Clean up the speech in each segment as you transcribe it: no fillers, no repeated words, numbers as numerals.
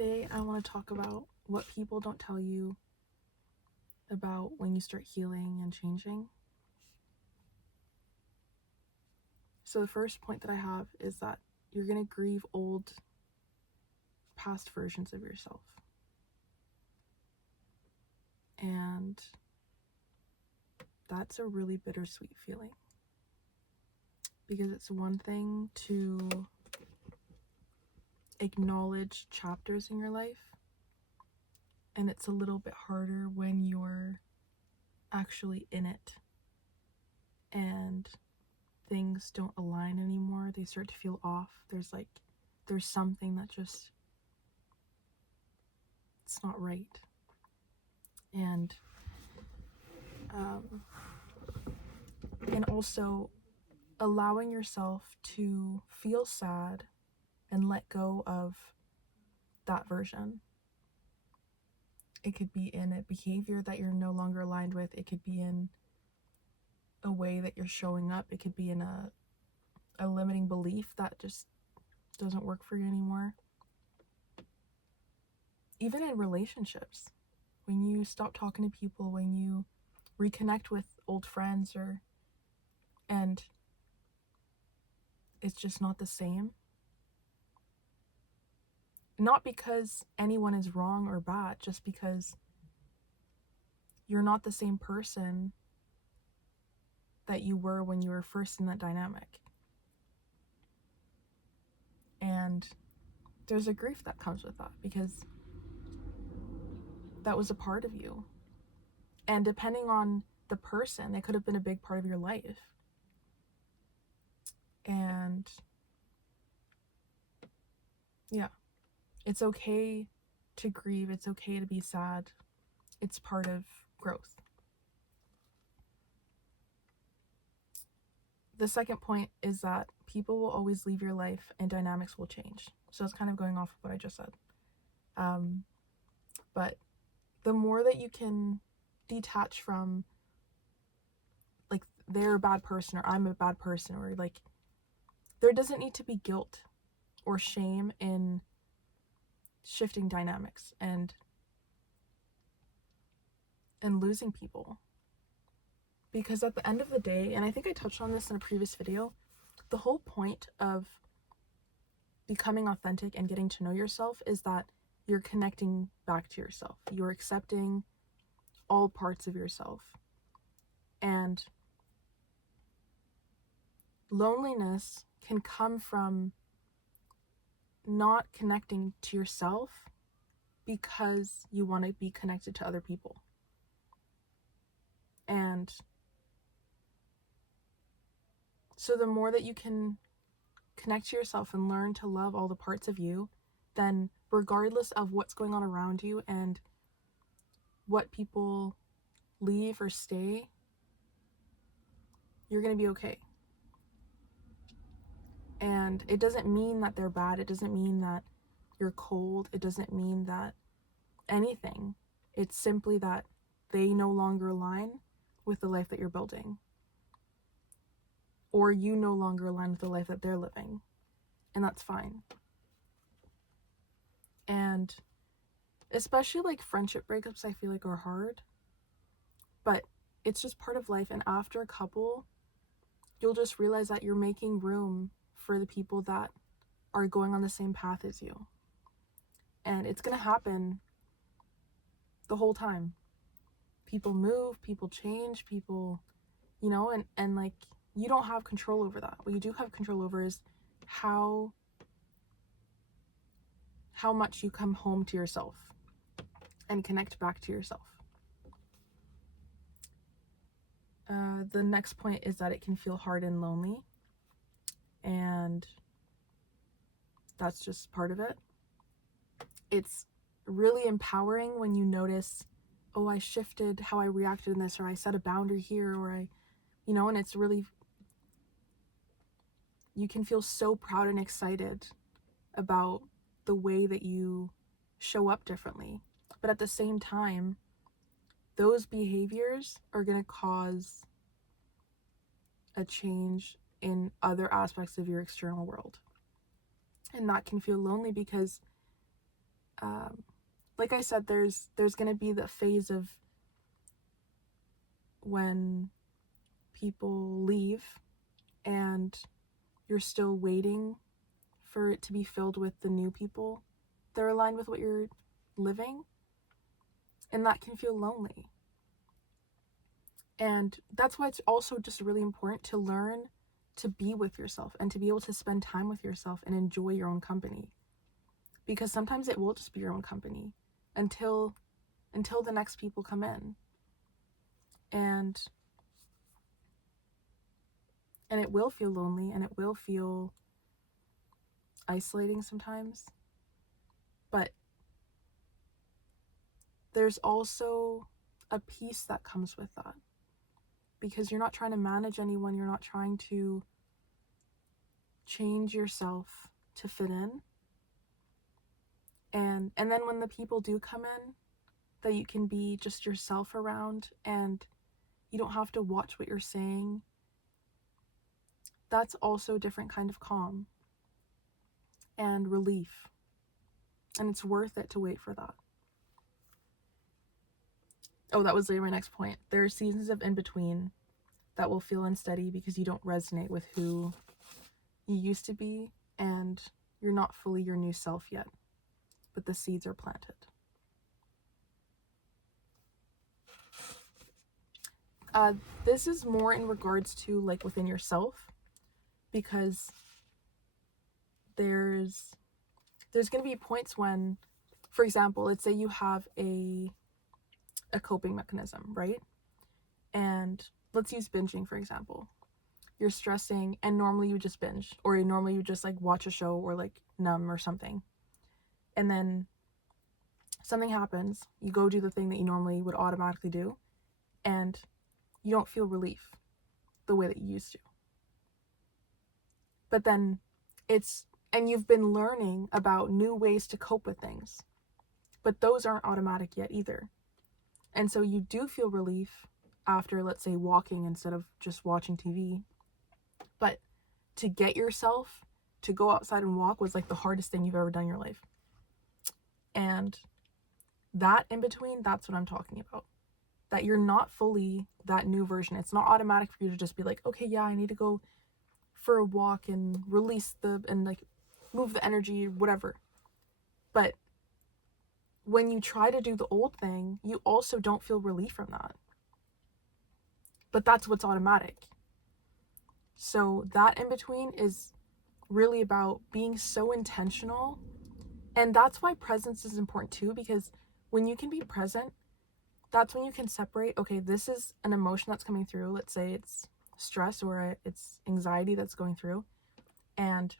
Today I want to talk about what people don't tell you about when you start healing and changing. So the first point that I have is that you're going to grieve old, past versions of yourself. And that's a really bittersweet feeling. Because it's one thing to acknowledge chapters in your life, and it's a little bit harder when you're actually in it and things don't align anymore. They start to feel off. There's something that just, it's not right. And also allowing yourself to feel sad and let go of that version. It could be in a behavior that you're no longer aligned with. It could be in a way that you're showing up. It could be in a limiting belief that just doesn't work for you anymore. Even in relationships, when you stop talking to people, when you reconnect with old friends, and it's just not the same. Not because anyone is wrong or bad, just because you're not the same person that you were when you were first in that dynamic. And there's a grief that comes with that, because that was a part of you. And depending on the person, it could have been a big part of your life. And yeah, it's okay to grieve. It's okay to be sad. It's part of growth. The second point is that people will always leave your life and dynamics will change. So it's kind of going off of what I just said. But the more that you can detach from, like, they're a bad person or I'm a bad person, or like, there doesn't need to be guilt or shame in shifting dynamics and losing people. Because at the end of the day, and I think I touched on this in a previous video, the whole point of becoming authentic and getting to know yourself is that you're connecting back to yourself. You're accepting all parts of yourself. And loneliness can come from not connecting to yourself because you want to be connected to other people. And so the more that you can connect to yourself and learn to love all the parts of you, then regardless of what's going on around you and what people leave or stay, you're going to be okay. And it doesn't mean that they're bad. It doesn't mean that you're cold. It doesn't mean that anything. It's simply that they no longer align with the life that you're building. Or you no longer align with the life that they're living. And that's fine. And especially like friendship breakups, I feel like are hard. But it's just part of life. And after a couple, you'll just realize that you're making room for the people that are going on the same path as you. And it's going to happen the whole time. People move, people change, people, and like, you don't have control over that. What you do have control over is how much you come home to yourself and connect back to yourself. The next point is that it can feel hard and lonely, and that's just part of it. It's really empowering when you notice, oh, I shifted how I reacted in this, or I set a boundary here, or and it's really, you can feel so proud and excited about the way that you show up differently. But at the same time, those behaviors are going to cause a change in other aspects of your external world. And that can feel lonely because like I said, there's going to be the phase of when people leave and you're still waiting for it to be filled with the new people that are aligned with what you're living, and that can feel lonely. And that's why it's also just really important to learn to be with yourself and to be able to spend time with yourself and enjoy your own company, because sometimes it will just be your own company until the next people come in, and it will feel lonely and it will feel isolating sometimes. But there's also a peace that comes with that, because you're not trying to manage anyone, you're not trying to change yourself to fit in. And then when the people do come in, that you can be just yourself around and you don't have to watch what you're saying. That's also a different kind of calm and relief. And it's worth it to wait for that. Oh, that was later my next point. There are seasons of in-between that will feel unsteady because you don't resonate with who you used to be and you're not fully your new self yet, but the seeds are planted. This is more in regards to like within yourself, because there's going to be points when, for example, let's say you have a coping mechanism, right? And let's use binging, for example. You're stressing and normally you just binge, or normally you just like watch a show or like numb or something. And then something happens, you go do the thing that you normally would automatically do, and you don't feel relief the way that you used to. But then and you've been learning about new ways to cope with things, but those aren't automatic yet either. And so you do feel relief after, let's say, walking instead of just watching TV. But to get yourself to go outside and walk was like the hardest thing you've ever done in your life. And that in between, that's what I'm talking about. That you're not fully that new version. It's not automatic for you to just be like, okay, yeah, I need to go for a walk and release and like move the energy, whatever. But when you try to do the old thing, you also don't feel relief from that. But that's what's automatic. So that in between is really about being so intentional. And that's why presence is important too, because when you can be present, that's when you can separate, okay, this is an emotion that's coming through. Let's say it's stress or it's anxiety that's going through, and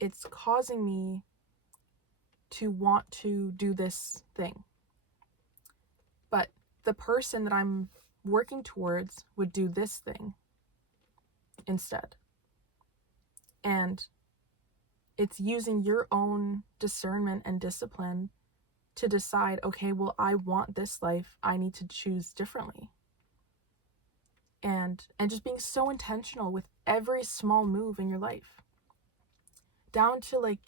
it's causing me to want to do this thing. But the person that I'm working towards would do this thing instead. And it's using your own discernment and discipline to decide, okay, well, I want this life, I need to choose differently. And just being so intentional with every small move in your life, down to like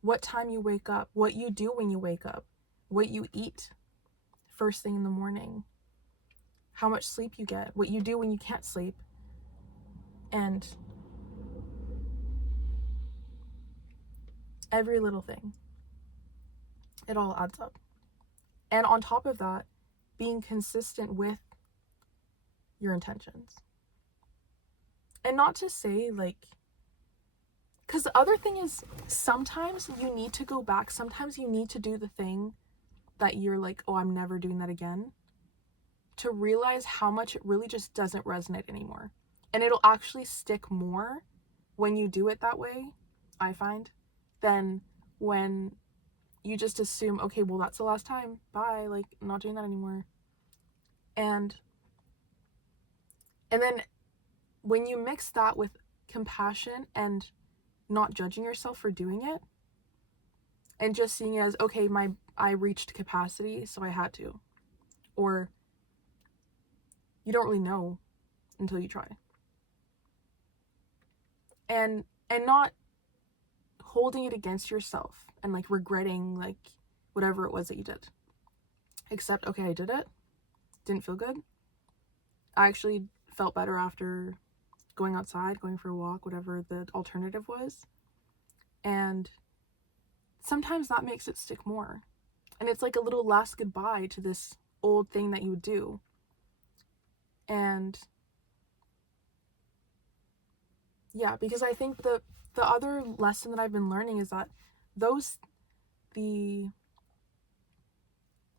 what time you wake up, what you do when you wake up, what you eat first thing in the morning, how much sleep you get, what you do when you can't sleep. And every little thing, it all adds up. And on top of that, being consistent with your intentions. And not to say like, because the other thing is, sometimes you need to go back, sometimes you need to do the thing that you're like, oh, I'm never doing that again, to realize how much it really just doesn't resonate anymore. And it'll actually stick more when you do it that way, I find, than when you just assume, okay, well, that's the last time, bye, like, I'm not doing that anymore. And then when you mix that with compassion and not judging yourself for doing it, and just seeing it as, okay, I reached capacity, so I had to. Or you don't really know until you try. And not holding it against yourself and like regretting like whatever it was that you did. Except, okay, I did it. Didn't feel good. I actually felt better after going outside, going for a walk, whatever the alternative was. And sometimes that makes it stick more. And it's like a little last goodbye to this old thing that you would do. And yeah, because I think the other lesson that I've been learning is that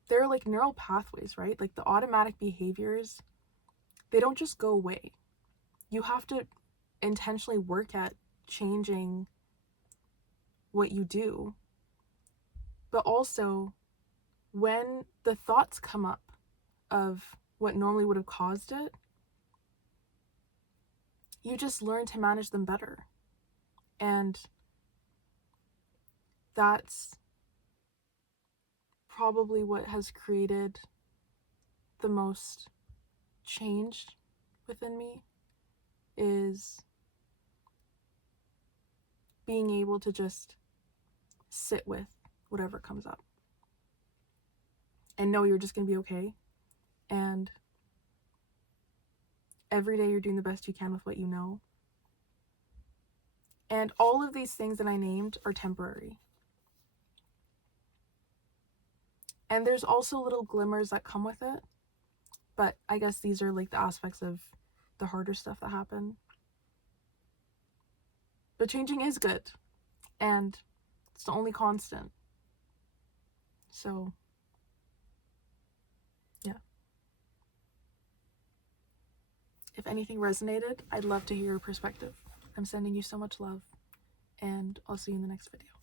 they're like neural pathways, right? Like the automatic behaviors, they don't just go away. You have to intentionally work at changing what you do. But also, when the thoughts come up of what normally would have caused it, you just learn to manage them better. And that's probably what has created the most change within me, is being able to just sit with whatever comes up and know you're just going to be okay. And every day you're doing the best you can with what you know. And all of these things that I named are temporary. And there's also little glimmers that come with it. But I guess these are like the aspects of the harder stuff that happen. But changing is good. And it's the only constant. So, yeah. If anything resonated, I'd love to hear your perspective. I'm sending you so much love. And I'll see you in the next video.